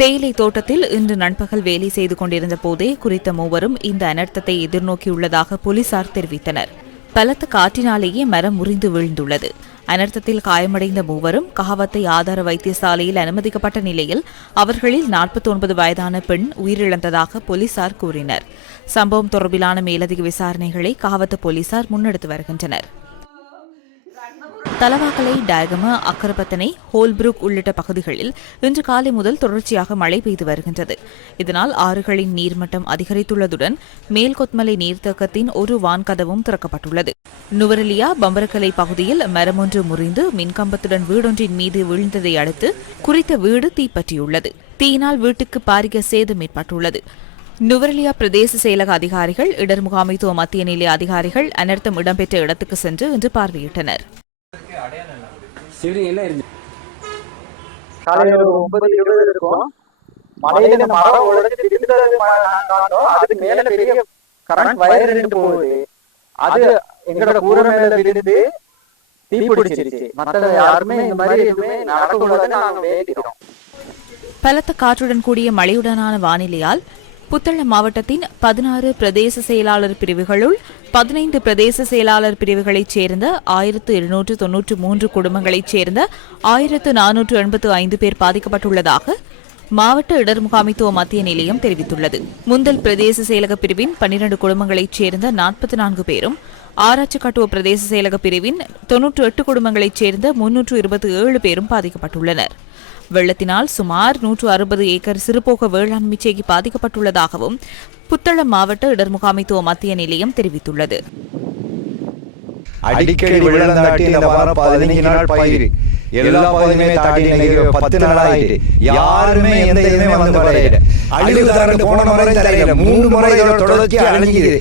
தேயிலை தோட்டத்தில் இன்று நண்பகல் வேலை செய்து கொண்டிருந்த போதே குறித்த மூவரும் இந்த அனர்த்தத்தை எதிர்நோக்கியுள்ளதாக போலீசார் தெரிவித்தனர். பலத்த காற்றினாலேயே மரம் முறிந்து வீழ்ந்துள்ளது. அனர்த்தத்தில் காயமடைந்த மூவரும் கஹாவத்தை ஆதார வைத்தியசாலையில் அனுமதிக்கப்பட்ட நிலையில் அவர்களில் 49 வயதான பெண் உயிரிழந்ததாக போலீசார் கூறினர். சம்பவம் தொடர்பிலான மேலதிக விசாரணைகளை கஹாவத்து போலீசார் முன்னெடுத்து வருகின்றனர். தலவாக்கலை டயகம அக்கரபத்தனை ஹோல்புரூக் உள்ளிட்ட பகுதிகளில் இன்று காலை முதல் தொடர்ச்சியாக மழை பெய்து வருகின்றது. இதனால் ஆறுகளின் நீர்மட்டம் அதிகரித்துள்ளதுடன் மேல்கொத்மலை நீர்த்தேக்கத்தின் ஒரு வான்கதவும் திறக்கப்பட்டுள்ளது. நுவரெலியா பம்பரக்கலை பகுதியில் மரமொன்று முறிந்து மின்கம்பத்துடன் வீடொன்றின் மீது விழுந்ததை அடுத்து குறித்த வீடு தீப்பற்றியுள்ளது. தீயினால் வீட்டுக்கு பாரிய சேதம் ஏற்பட்டுள்ளது. நுவரலியா பிரதேச செயலக அதிகாரிகள் இடர் முகாமைத்துவ மத்திய நிலைய அதிகாரிகள் அனர்த்தம் இடம்பெற்ற இடத்துக்கு சென்று இன்று பார்வையிட்டனர். சிவலிங் என்ன? இருந்து? காலையில ஒரு ஒன்பது இருபது இருக்கும். மலையில இந்த மரம் உடைச்சு திருந்தது காணும். அதுக்கு மேல பெரிய கரண்ட் வயர் நின்று போகுது. அது எங்களோட கூரை மேல விழுந்து தீ பிடிச்சிருச்சு. மத்த யாருமே இந்த மாதிரி எதுவுமே நடக்கூடாதுன்னு நாங்க வேண்டிக்கிறோம். பலத்த காற்றுடன் கூடிய மழையுடனான வானிலையால் புத்தளம் மாவட்டத்தின் பதினாறு பிரதேச செயலாளர் பிரிவுகளுள் பதினைந்து பிரதேச செயலாளர் பிரிவுகளைச் சேர்ந்த ஆயிரத்து எழுநூற்று தொன்னூற்று மூன்று குடும்பங்களைச் சேர்ந்த ஆயிரத்து நானூற்று எண்பத்து ஐந்து பேர் பாதிக்கப்பட்டுள்ளதாக மாவட்ட இடர் முகாமைத்துவ மத்திய நிலையம் தெரிவித்துள்ளது. முந்தல் பிரதேச செயலக பிரிவின் பன்னிரண்டு குடும்பங்களைச் சேர்ந்த நாற்பத்தி நான்கு பேரும் ஆராய்ச்சி கட்டுவ பிரதேச செயலக பிரிவின் தொன்னூற்று எட்டு குடும்பங்களைச் சேர்ந்த முன்னூற்று இருபத்தி ஏழு பேரும் பாதிக்கப்பட்டுள்ளனர். வெள்ளத்தினால் சுமார் நூற்று அறுபது ஏக்கர் சிறுபோக வேளாண்மை செய்கி பாதிக்கப்பட்டுள்ளதாகவும் புத்தளம் மாவட்ட இடர் முகாமைத்துவ மத்திய நிலையம் தெரிவித்துள்ளது. அடிக்கடி வெள்ளம் தாட்டி இந்த வாரம் பதினைஞ்சு நாள் பயிர். எல்லா பகுதியுமே தாட்டி இன்னைக்கு பத்து நாள் ஆயிட்டு யாருமே எந்த இதுவுமே வந்து படையில அழிவு தாரண்டு போன முறை தரையில மூணு முறை தொடர்ச்சி அழிஞ்சுது.